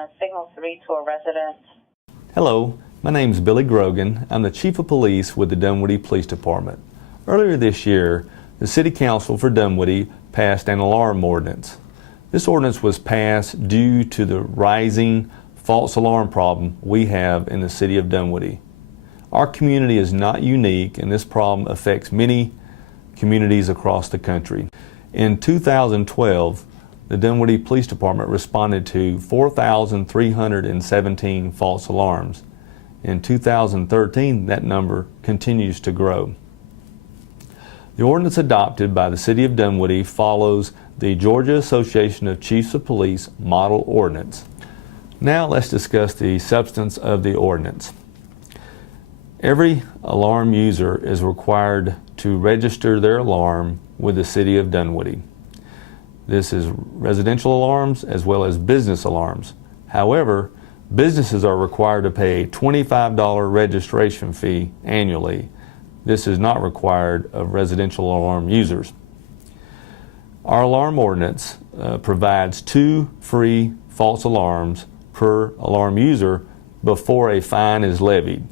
on signal 3 to a resident. Hello, my name is Billy Grogan. I'm the Chief of Police with the Dunwoody Police Department. Earlier this year, the City Council for Dunwoody passed an alarm ordinance. This ordinance was passed due to the rising false alarm problem we have in the City of Dunwoody. Our community is not unique, and this problem affects many communities across the country. In 2012, the Dunwoody Police Department responded to 4,317 false alarms. In 2013, that number continues to grow. The ordinance adopted by the City of Dunwoody follows the Georgia Association of Chiefs of Police Model Ordinance. Now let's discuss the substance of the ordinance. Every alarm user is required to register their alarm with the City of Dunwoody. This is residential alarms as well as business alarms. However, businesses are required to pay a $25 registration fee annually. This is not required of residential alarm users. Our alarm ordinance provides 2 free false alarms per alarm user before a fine is levied.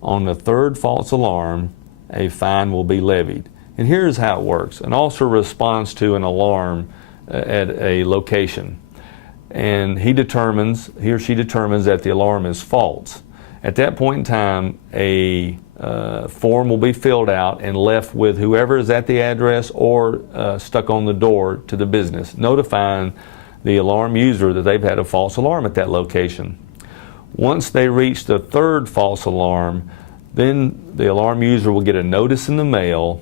On the 3rd false alarm, a fine will be levied. And here's how it works. An officer responds to an alarm at a location, and he or she determines that the alarm is false. At that point in time, a form will be filled out and left with whoever is at the address or stuck on the door to the business, notifying the alarm user that they've had a false alarm at that location. Once they reach the 3rd false alarm, then the alarm user will get a notice in the mail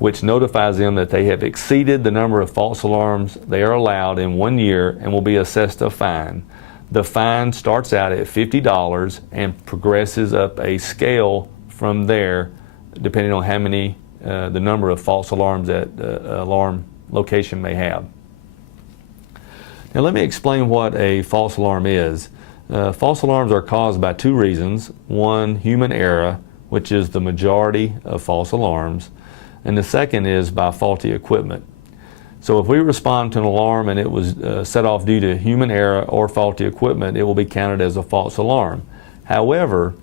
which notifies them that they have exceeded the number of false alarms they are allowed in 1 year and will be assessed a fine. The fine starts out at $50 and progresses up a scale from there, depending on how many, the number of false alarms that alarm location may have. Now let me explain what a false alarm is. False alarms are caused by 2 reasons. One, human error, which is the majority of false alarms, and the second is by faulty equipment. So if we respond to an alarm and it was set off due to human error or faulty equipment, it will be counted as a false alarm. However,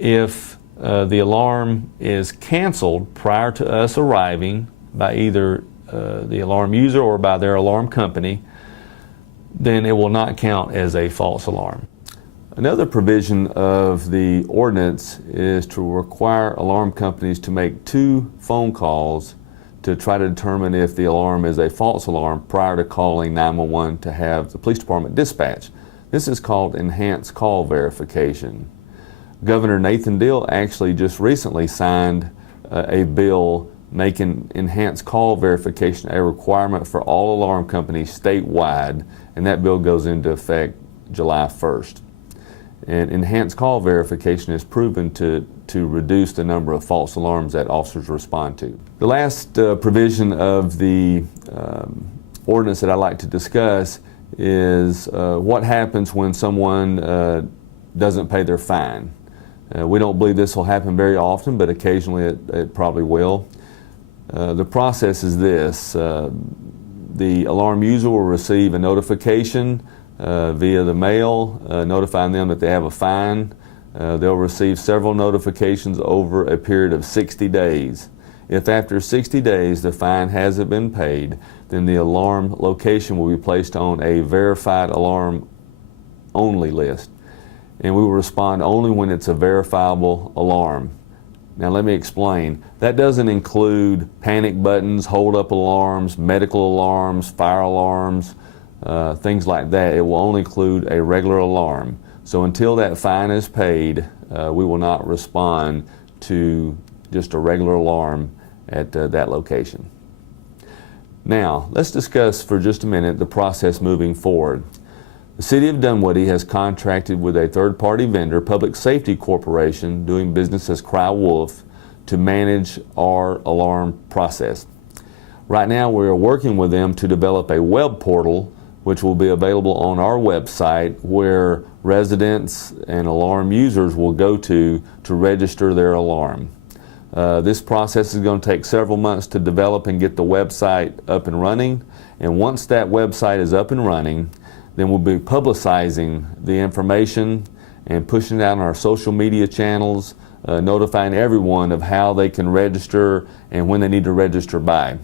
if the alarm is canceled prior to us arriving by either the alarm user or by their alarm company, then it will not count as a false alarm. Another provision of the ordinance is to require alarm companies to make 2 phone calls to try to determine if the alarm is a false alarm prior to calling 911 to have the police department dispatch. This is called enhanced call verification. Governor Nathan Deal actually just recently signed a bill making enhanced call verification a requirement for all alarm companies statewide, and that bill goes into effect July 1st. And enhanced call verification is proven to reduce the number of false alarms that officers respond to. The last provision of the ordinance that I'd like to discuss is what happens when someone doesn't pay their fine. We don't believe this will happen very often, but occasionally it probably will. The process is this. The alarm user will receive a notification via the mail, notifying them that they have a fine. They'll receive several notifications over a period of 60 days. If after 60 days the fine hasn't been paid, then the alarm location will be placed on a verified alarm only list. And we will respond only when it's a verifiable alarm. Now let me explain. That doesn't include panic buttons, hold-up alarms, medical alarms, fire alarms, things like that. It will only include a regular alarm. So until that fine is paid, we will not respond to just a regular alarm at that location. Now, let's discuss for just a minute the process moving forward. The City of Dunwoody has contracted with a third-party vendor, Public Safety Corporation, doing business as Cry Wolf, to manage our alarm process. Right now, we are working with them to develop a web portal which will be available on our website where residents and alarm users will go to register their alarm. This process is going to take several months to develop and get the website up and running. And once that website is up and running, then we'll be publicizing the information and pushing it out on our social media channels, notifying everyone of how they can register and when they need to register by.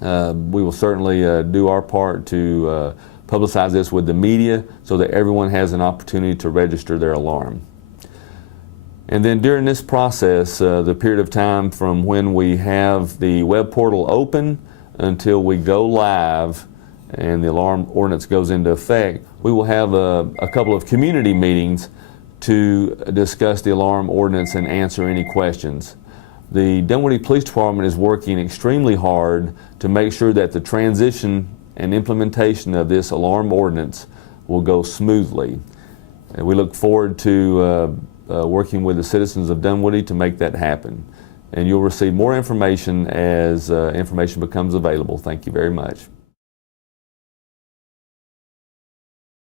We will certainly do our part to publicize this with the media so that everyone has an opportunity to register their alarm. And then during this process, the period of time from when we have the web portal open until we go live and the alarm ordinance goes into effect, we will have a couple of community meetings to discuss the alarm ordinance and answer any questions. The Dunwoody Police Department is working extremely hard to make sure that the transition and implementation of this alarm ordinance will go smoothly. And we look forward to working with the citizens of Dunwoody to make that happen. And you'll receive more information as information becomes available. Thank you very much.